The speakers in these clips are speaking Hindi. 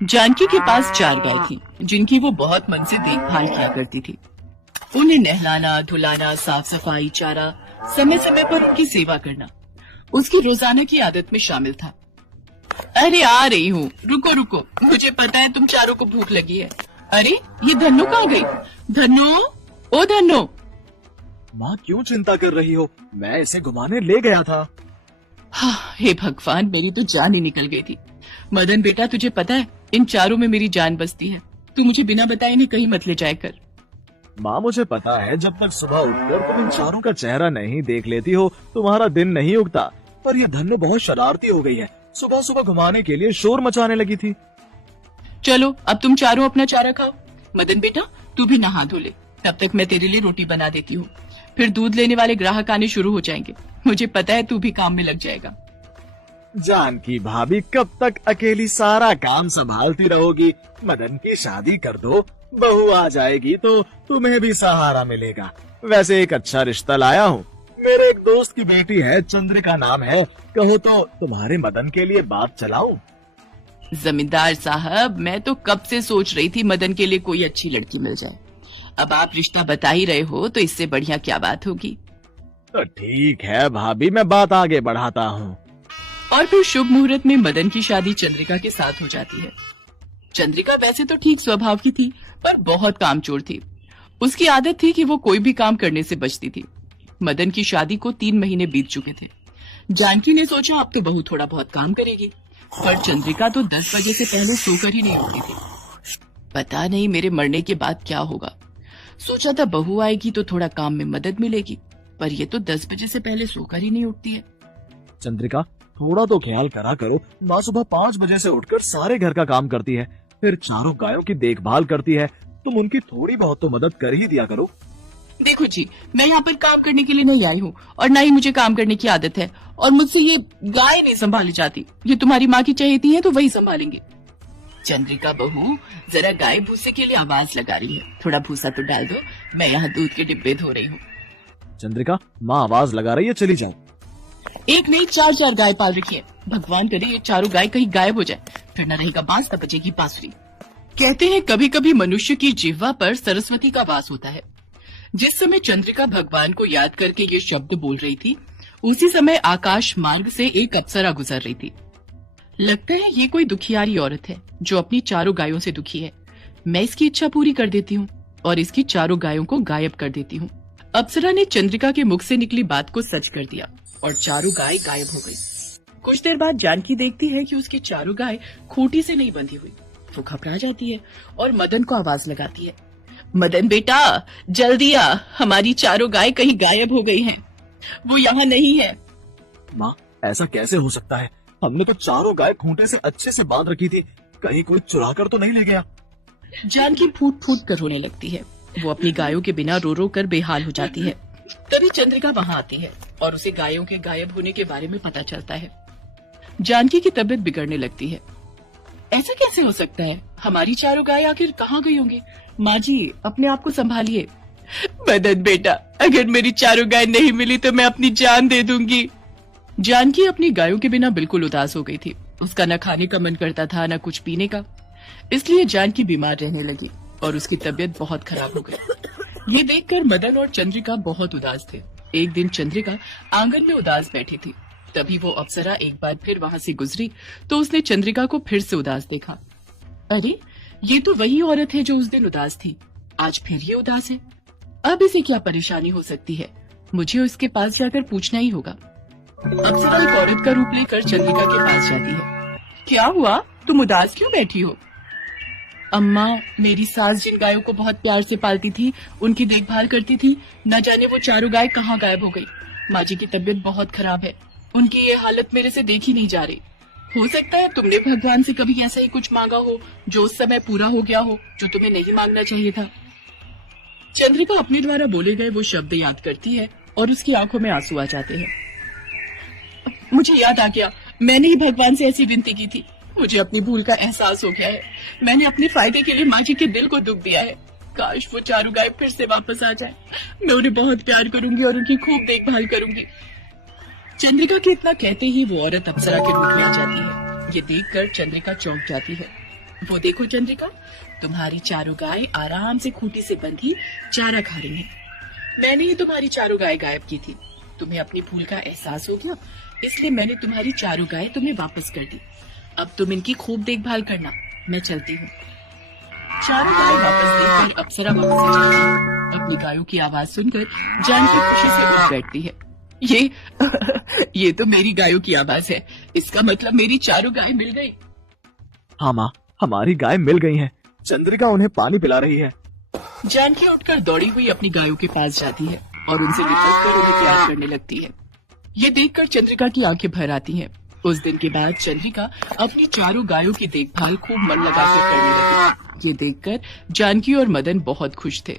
जानकी के पास 4 गाय थी जिनकी वो बहुत मन से देखभाल किया करती थी। उन्हें नहलाना, धुलाना, साफ सफाई, चारा, समय समय पर उनकी सेवा करना उसकी रोजाना की आदत में शामिल था। अरे आ रही हूँ, रुको रुको, मुझे पता है तुम चारों को भूख लगी है। अरे ये धन्नो कहाँ गई? धन्नो, ओ धन्नो। माँ क्यों चिंता कर रही हो? मैं इसे घुमाने ले गया था। हाँ, हे भगवान, मेरी तो जान ही निकल गई थी। मदन बेटा, तुझे पता है इन चारों में मेरी जान बसती है। तू मुझे बिना बताए इन्हें कहीं मत ले जाया कर। माँ मुझे पता है जब तक सुबह उठकर तुम इन चारों का चेहरा नहीं देख लेती हो तुम्हारा दिन नहीं उगता। पर ये धन्नो बहुत शरारती हो गई है, सुबह सुबह घुमाने के लिए शोर मचाने लगी थी। चलो अब तुम चारों अपना चारा खाओ। मदन बेटा तू भी नहा धो ले, तब तक मैं तेरे लिए रोटी बना देती हूँ। फिर दूध लेने वाले ग्राहक आने शुरू हो जाएंगे। मुझे पता है तू भी काम में लग जाएगा। जानकी भाभी कब तक अकेली सारा काम संभालती रहोगी? मदन की शादी कर दो, बहू आ जाएगी तो तुम्हें भी सहारा मिलेगा। वैसे एक अच्छा रिश्ता लाया हूँ, मेरे एक दोस्त की बेटी है, चंद्रिका नाम है। कहो तो तुम्हारे मदन के लिए बात चलाऊं? जमींदार साहब, मैं तो कब से सोच रही थी मदन के लिए कोई अच्छी लड़की मिल जाए। अब आप रिश्ता बता ही रहे हो तो इससे बढ़िया क्या बात होगी। तो ठीक है भाभी, मैं बात आगे बढ़ाता हूँ। और फिर शुभ मुहूर्त में मदन की शादी चंद्रिका के साथ हो जाती है। चंद्रिका वैसे तो ठीक स्वभाव की थी पर बहुत कामचोर थी। उसकी आदत थी कि वो कोई भी काम करने से बचती थी। मदन की शादी को 3 महीने बीत चुके थे। जानकी ने सोचा अब तो बहू थोड़ा बहुत काम करेगी, पर चंद्रिका तो 10 बजे से पहले सोकर ही नहीं उठती थी। पता नहीं मेरे मरने के बाद क्या होगा। सोचा था बहू आएगी तो थोड़ा काम में मदद मिलेगी, पर ये तो 10 बजे से पहले सोकर ही नहीं उठती है। चंद्रिका थोड़ा तो ख्याल करा करो। माँ सुबह 5 बजे से उठकर सारे घर का काम करती है, फिर चारों गायों की देखभाल करती है। तुम उनकी थोड़ी बहुत तो मदद कर ही दिया करो। देखो जी, मैं यहाँ पर काम करने के लिए नहीं आई हूँ और ना ही मुझे काम करने की आदत है, और मुझसे ये गाय नहीं संभाली जाती। ये तुम्हारी माँ की चहेती है तो वही संभालेंगे। चंद्रिका बहू, जरा गाय भूसे के लिए आवाज लगा रही है, थोड़ा भूसा तो डाल दो। मैं यहाँ दूध के डिब्बे धो रही हूँ। चंद्रिका माँ आवाज लगा रही है, चली जाओ। एक नहीं 4 गाय पाल रखी है। भगवान करे ये चारों गाय कहीं गायब हो जाए, फिर न रहेगा बांस न बचेगी बांसुरी। कहते हैं कभी कभी मनुष्य की जिह्वा पर सरस्वती का वास होता है। जिस समय चंद्रिका भगवान को याद करके ये शब्द बोल रही थी, उसी समय आकाश मार्ग से एक अप्सरा गुजर रही थी। लगता है ये कोई दुखियारी औरत है जो अपनी चारों गायों से दुखी है। मैं इसकी इच्छा पूरी कर देती हूँ और इसकी चारों गायों को गायब कर देती हूँ। अप्सरा ने चंद्रिका के मुख से निकली बात को सच कर दिया और चारों गाय गायब हो गई। कुछ देर बाद जानकी देखती है कि उसकी चारों गाय खूंटी से नहीं बंधी हुई। वो घबरा जाती है और मदन को आवाज लगाती है, मदन बेटा जल्दी आ, हमारी चारों गाय कहीं गायब हो गई हैं। वो यहाँ नहीं है। माँ ऐसा कैसे हो सकता है? हमने तो चारों गाय खूंटे से अच्छे से बांध रखी थी, कहीं कोई चुरा कर तो नहीं ले गया? जानकी फूट फूट कर रोने लगती है। वो अपनी गायों के बिना रो रो कर बेहाल हो जाती है। तभी चंद्रिका वहाँ आती है और उसे गायों के गायब होने के बारे में पता चलता है। जानकी की तबीयत बिगड़ने लगती है। ऐसा कैसे हो सकता है? हमारी चारों गाय आखिर कहाँ गई होंगी? माँ जी अपने आप को संभालिए। मदन बेटा, अगर मेरी चारों गाय नहीं मिली तो मैं अपनी जान दे दूंगी। जानकी अपनी गायों के बिना बिल्कुल उदास हो गई थी। उसका न खाने का मन करता था न कुछ पीने का, इसलिए जानकी बीमार रहने लगी और उसकी तबीयत बहुत खराब हो गई। ये देखकर मदन और चंद्रिका बहुत उदास थे। एक दिन चंद्रिका आंगन में उदास बैठी थी, तभी वो अप्सरा एक बार फिर वहाँ से गुजरी तो उसने चंद्रिका को फिर से उदास देखा। अरे ये तो वही औरत है जो उस दिन उदास थी, आज फिर ये उदास है। अब इसे क्या परेशानी हो सकती है? मुझे उसके पास जाकर पूछना ही होगा। अप्सरा एक औरत का रूप लेकर चंद्रिका के पास जाती है। क्या हुआ, तुम उदास क्यों बैठी हो? अम्मा, मेरी सास जिन गायों को बहुत प्यार से पालती थी, उनकी देखभाल करती थी, न जाने वो चारों गाय कहाँ गायब हो गई। माँ जी की तबीयत बहुत खराब है, उनकी ये हालत मेरे से देखी नहीं जा रही। हो सकता है तुमने भगवान से कभी ऐसा ही कुछ मांगा हो जो उस समय पूरा हो गया हो, जो तुम्हें नहीं मांगना चाहिए था। चंद्रिका अपने द्वारा बोले गए वो शब्द याद करती है और उसकी आंखों में आंसू आ जाते हैं। मुझे याद आ गया, मैंने ही भगवान से ऐसी विनती की थी। मुझे अपनी भूल का एहसास हो गया है। मैंने अपने फायदे के लिए माँ जी के दिल को दुख दिया है। काश वो चारों गाय फिर से वापस आ जाए। मैं उन्हें बहुत प्यार करूंगी और उनकी खूब देखभाल करूंगी। चंद्रिका के इतना कहते ही वो औरत अप्सरा के रूप में आ जाती है। ये देखकर चंद्रिका चौंक जाती है। वो देखो चंद्रिका, तुम्हारी चारों गाय आराम से खूंटी से बंधी चारा खा रही हैं। मैंने ही तुम्हारी चारों गाय गायब की थी। तुम्हें अपनी भूल का एहसास हो गया, इसलिए मैंने तुम्हारी चारों गाय तुम्हें वापस कर दी। अब तुम इनकी खूब देखभाल करना, मैं चलती हूँ। चारों गाय वापस देखकर अप्सरा वहां से चलती है। अपनी गायों की आवाज सुनकर जानकी खुशी से उठ बैठती है। ये तो मेरी गायों की आवाज है। इसका मतलब मेरी चारों गाय मिल गई। हाँ माँ, हमारी गाय मिल गई हैं। चंद्रिका उन्हें पानी पिला रही है। जानकी उठकर दौड़ी हुई अपनी गायों के पास जाती है और उनसे लिपटकर उन्हें प्यार करने लगती है। ये देखकर चंद्रिका की आंखें भर आती हैं। उस दिन के बाद चंद्रिका अपनी चारों गायों की देखभाल खूब मन लगाकर करने लगी। ये देखकर जानकी और मदन बहुत खुश थे।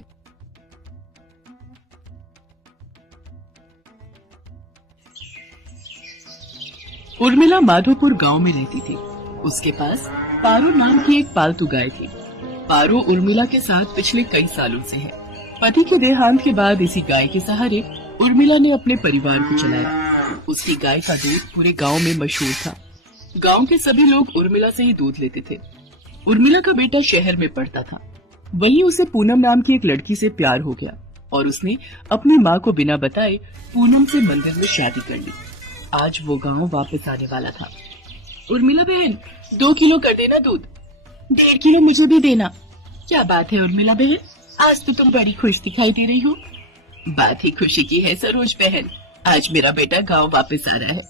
उर्मिला माधोपुर गांव में रहती थी। उसके पास पारो नाम की एक पालतू गाय थी। पारो उर्मिला के साथ पिछले कई सालों से है। पति के देहांत के बाद इसी गाय के सहारे उर्मिला ने अपने परिवार को चलाया। उसकी गाय का दूध पूरे गांव में मशहूर था। गांव के सभी लोग उर्मिला से ही दूध लेते थे। उर्मिला का बेटा शहर में पढ़ता था। वहीं उसे पूनम नाम की एक लड़की से प्यार हो गया और उसने अपनी माँ को बिना बताए पूनम से मंदिर में शादी कर ली। आज वो गांव वापस आने वाला था। उर्मिला बहन, 2 किलो कर देना दूध। 1.5 किलो मुझे भी देना। क्या बात है उर्मिला बहन, आज तो तुम बड़ी खुश दिखाई दे रही हो। बात ही खुशी की है सरोज बहन, आज मेरा बेटा गांव वापस आ रहा है।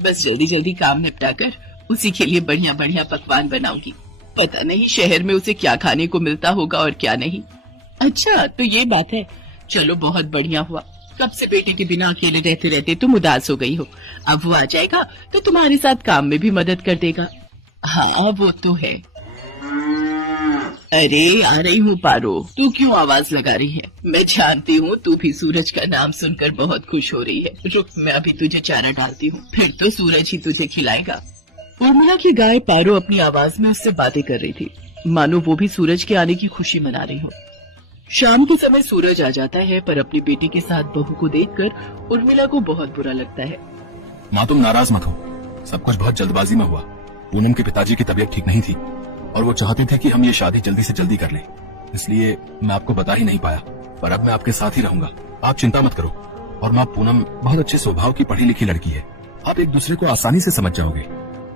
बस जल्दी जल्दी काम निपटाकर उसी के लिए बढ़िया बढ़िया पकवान बनाऊंगी। पता नहीं शहर में उसे क्या खाने को मिलता होगा और क्या नहीं। अच्छा तो ये बात है, चलो बहुत बढ़िया हुआ। कब से बेटे के बिना अकेले रहते रहते तुम उदास हो गई हो। अब वो आ जाएगा तो तुम्हारे साथ काम में भी मदद कर देगा। हाँ वो तो है। अरे आ रही हूँ पारो, तू क्यों आवाज लगा रही है? मैं जानती हूँ तू भी सूरज का नाम सुनकर बहुत खुश हो रही है। रुक, मैं अभी तुझे चारा डालती हूँ, फिर तो सूरज ही तुझे खिलाएगा। उर्मिला की गाय पारो अपनी आवाज में उससे बातें कर रही थी, मानो वो भी सूरज के आने की खुशी मना रही हो। शाम के समय सूरज आ जाता है, पर अपनी बेटी के साथ बहू को देखकर उर्मिला को बहुत बुरा लगता है। माँ तुम नाराज मत हो, सब कुछ बहुत जल्दबाजी में हुआ। पूनम के पिताजी की तबीयत ठीक नहीं थी और वो चाहते थे कि हम ये शादी जल्दी से जल्दी कर लें, इसलिए मैं आपको बता ही नहीं पाया। पर अब मैं आपके साथ ही रहूंगा, आप चिंता मत करो। और माँ पूनम बहुत अच्छे स्वभाव की पढ़ी लिखी लड़की है, आप एक दूसरे को आसानी से समझ जाओगे।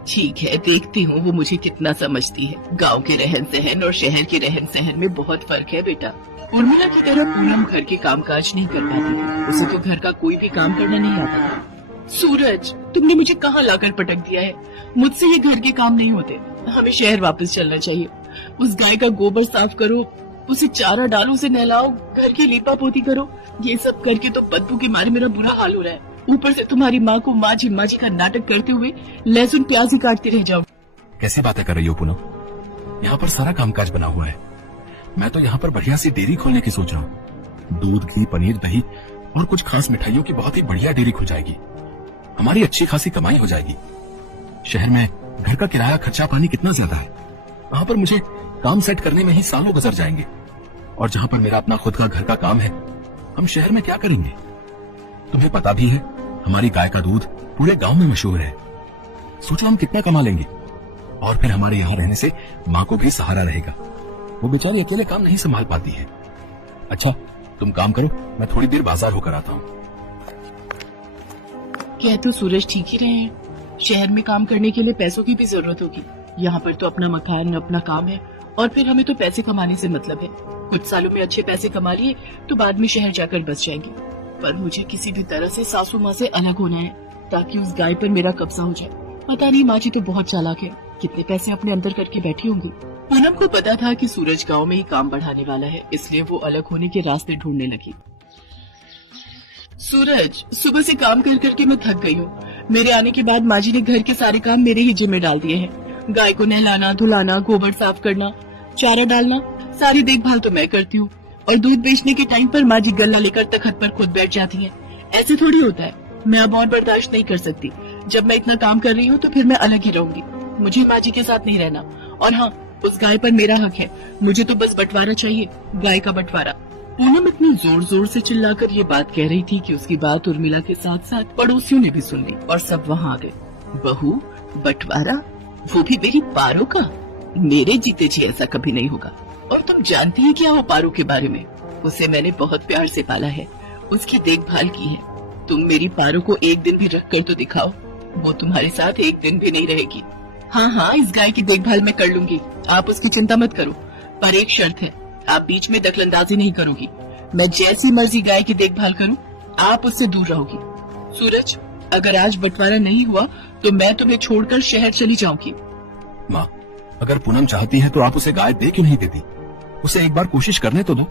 ठीक है, देखती हूँ वो मुझे कितना समझती है। गांव के रहन सहन और शहर के रहन सहन में बहुत फर्क है बेटा। उर्मिला की तरह पूनम घर के कामकाज नहीं कर पाती थी। उसे तो घर का कोई भी काम करना नहीं आता था। सूरज, तुमने मुझे कहाँ लाकर पटक दिया है? मुझसे ये घर के काम नहीं होते। हमें शहर वापस चलना चाहिए। उस गाय का गोबर साफ करो, उसे चारा डालो, उसे नहलाओ, घर की लीपा पोती करो। ये सब करके तो बदबू के मारे मेरा बुरा हाल हो रहा है। ऊपर से तुम्हारी माँ को माँ जी का नाटक करते हुए लहसुन प्याज ही काटती रह जाओ। कैसी बातें कर रही हो पूनम? यहाँ पर सारा कामकाज बना हुआ है। मैं तो यहाँ पर बढ़िया सी डेयरी खोलने की सोच रहा हूँ। दूध, घी, पनीर, दही और कुछ खास मिठाइयों की बहुत ही बढ़िया डेयरी खुल जाएगी। हमारी अच्छी खासी कमाई हो जाएगी। शहर में घर का किराया, खर्चा पानी कितना ज्यादा है। वहाँ पर मुझे काम सेट करने में ही सालों गुजर जाएंगे। और जहाँ पर मेरा अपना खुद का घर का काम है, हम शहर में क्या करेंगे? तुम्हें पता भी है हमारी गाय का दूध पूरे गांव में मशहूर है। सोचो हम कितना कमा लेंगे। और फिर हमारे यहाँ रहने से माँ को भी सहारा रहेगा। वो बेचारी अकेले काम नहीं संभाल पाती है। अच्छा तुम काम करो, मैं थोड़ी देर बाजार होकर आता हूँ। कह तो सूरज ठीक ही रहे हैं। शहर में काम करने के लिए पैसों की भी जरूरत होगी। यहाँ पर तो अपना मकान, अपना काम है और फिर हमें तो पैसे कमाने से मतलब है। कुछ सालों में अच्छे पैसे कमा लिए तो बाद में शहर जाकर बस जाएंगे। पर मुझे किसी भी तरह से सासू माँ से अलग होना है ताकि उस गाय पर मेरा कब्जा हो जाए। पता नहीं माँ जी तो बहुत चालाक है, कितने पैसे अपने अंदर करके बैठी होंगी। पूनम को पता था कि सूरज गांव में ही काम बढ़ाने वाला है, इसलिए वो अलग होने के रास्ते ढूंढने लगी। सूरज, सुबह से काम कर करके मैं थक गई हूँ। मेरे आने के बाद माँ जी ने घर के सारे काम मेरे ही जिम्मे डाल दिए हैं। गाय को नहलाना, धुलाना, गोबर साफ करना, चारा डालना, सारी देखभाल तो मैं करती हूँ। और दूध बेचने के टाइम पर माँ जी गल्ला लेकर तखत पर खुद बैठ जाती हैं। ऐसे थोड़ी होता है। मैं अब और बर्दाश्त नहीं कर सकती। जब मैं इतना काम कर रही हूँ तो फिर मैं अलग ही रहूंगी। मुझे माँ जी के साथ नहीं रहना। और हाँ, उस गाय पर मेरा हक है। मुझे तो बस बंटवारा चाहिए, गाय का बंटवारा। पूनम इतनी जोर जोर से चिल्लाकर ये बात कह रही थी कि उसकी बात उर्मिला के साथ साथ पड़ोसियों ने भी सुन ली और सब वहाँ आ गए। बहू, बंटवारा, वो भी मेरी पारो का? मेरे जीते जी ऐसा कभी नहीं होगा। और तुम जानती है क्या वो पारो के बारे में? उसे मैंने बहुत प्यार से पाला है, उसकी देखभाल की है। तुम मेरी पारो को एक दिन भी रख कर तो दिखाओ, वो तुम्हारे साथ एक दिन भी नहीं रहेगी। हाँ हाँ, इस गाय की देखभाल मैं कर लूंगी, आप उसकी चिंता मत करो। पर एक शर्त है, आप बीच में दखलंदाजी नहीं करोगी। मैं जैसी मर्जी गाय की देखभाल करूं, आप उससे दूर रहोगी। सूरज, अगर आज बंटवारा नहीं हुआ तो मैं तुम्हें छोड़कर शहर चली जाऊंगी। माँ, अगर पूनम चाहती है तो आप उसे गाय दे क्यों नहीं देती? उसे एक बार कोशिश करने तो दो।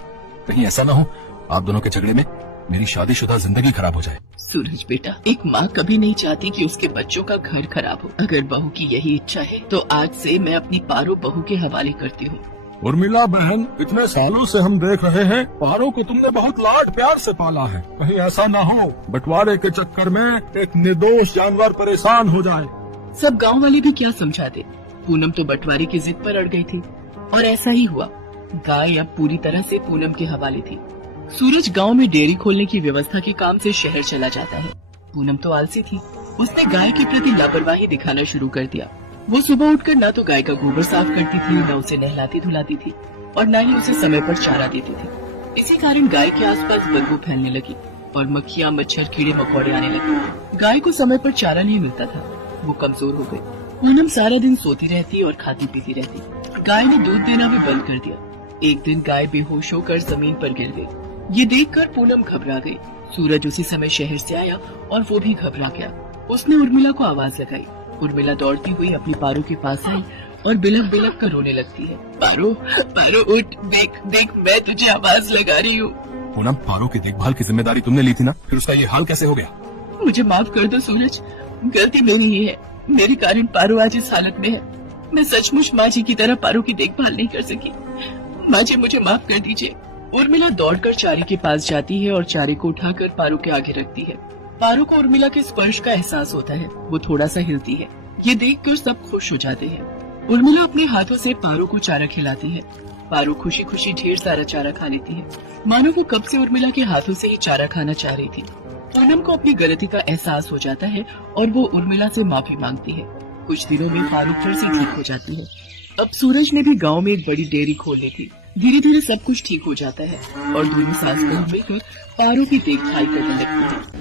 कहीं ऐसा ना हो आप दोनों के झगड़े में मेरी शादीशुदा जिंदगी खराब हो जाए। सूरज बेटा, एक माँ कभी नहीं चाहती कि उसके बच्चों का घर खराब हो। अगर बहू की यही इच्छा है तो आज से मैं अपनी पारो बहू के हवाले करती हूँ। उर्मिला बहन, इतने सालों से हम देख रहे हैं पारो को तुमने बहुत लाड प्यार से पाला है। कहीं ऐसा ना हो बंटवारे के चक्कर में एक निर्दोष जानवर परेशान हो जाए। सब गांव वाले भी क्या समझाते, पूनम तो बंटवारे की जिद पर अड़ गई थी और ऐसा ही हुआ। गाय अब पूरी तरह से पूनम के हवाले थी। सूरज गांव में डेयरी खोलने की व्यवस्था के काम से शहर चला जाता है। पूनम तो आलसी थी, उसने गाय के प्रति लापरवाही दिखाना शुरू कर दिया। वो सुबह उठकर न तो गाय का गोबर साफ करती थी, न उसे नहलाती धुलाती थी और न ही उसे समय पर चारा देती थी। इसी कारण गाय के आसपास बदबू फैलने लगी और मक्खियाँ, मच्छर, कीड़े मकोड़े आने लगे। गाय को समय पर चारा नहीं मिलता था, वो कमजोर हो गई। पूनम सारा दिन सोती रहती और खाती पीती रहती। गाय ने दूध देना भी बंद कर दिया। एक दिन गाय बेहोश होकर जमीन पर गिर गई। ये देखकर पूनम घबरा गई। सूरज उसी समय शहर से आया और वो भी घबरा गया। उसने उर्मिला को आवाज लगाई। उर्मिला दौड़ती हुई अपनी पारो के पास आई और बिलख बिलख कर रोने लगती है। पारो, पारो उठ, देख देख, मैं तुझे आवाज लगा रही हूँ। पूनम, पारो की देखभाल की जिम्मेदारी तुमने ली थी ना, फिर उसका ये हाल कैसे हो गया? मुझे माफ कर दो सूरज, गलती मेरी ही है। मेरे कारण पारो आज इस हालत में है। मैं सचमुच माँ जी की तरह पारो की देखभाल नहीं कर सकी। माँ जी, मुझे माफ कर दीजिए। उर्मिला दौड़कर चारे के पास जाती है और चारे को उठाकर पारो के आगे रखती है। पारो को उर्मिला के स्पर्श का एहसास होता है, वो थोड़ा सा हिलती है। ये देखकर सब खुश हो जाते हैं। उर्मिला अपने हाथों से पारो को चारा खिलाती है। पारो खुशी खुशी ढेर सारा चारा खा लेती है, मानो वो कब से उर्मिला के हाथों से ही चारा खाना चाह रही थी। पूनम को अपनी गलती का एहसास हो जाता है और वो उर्मिला से माफी मांगती है। कुछ दिनों में पारो फिर से ठीक हो जाती है। अब सूरज ने भी गांव में एक बड़ी डेयरी खोल ली थी। धीरे धीरे सब कुछ ठीक हो जाता है और दोनों सास बहू मिलकर पारो की देखभाल करने लगती है।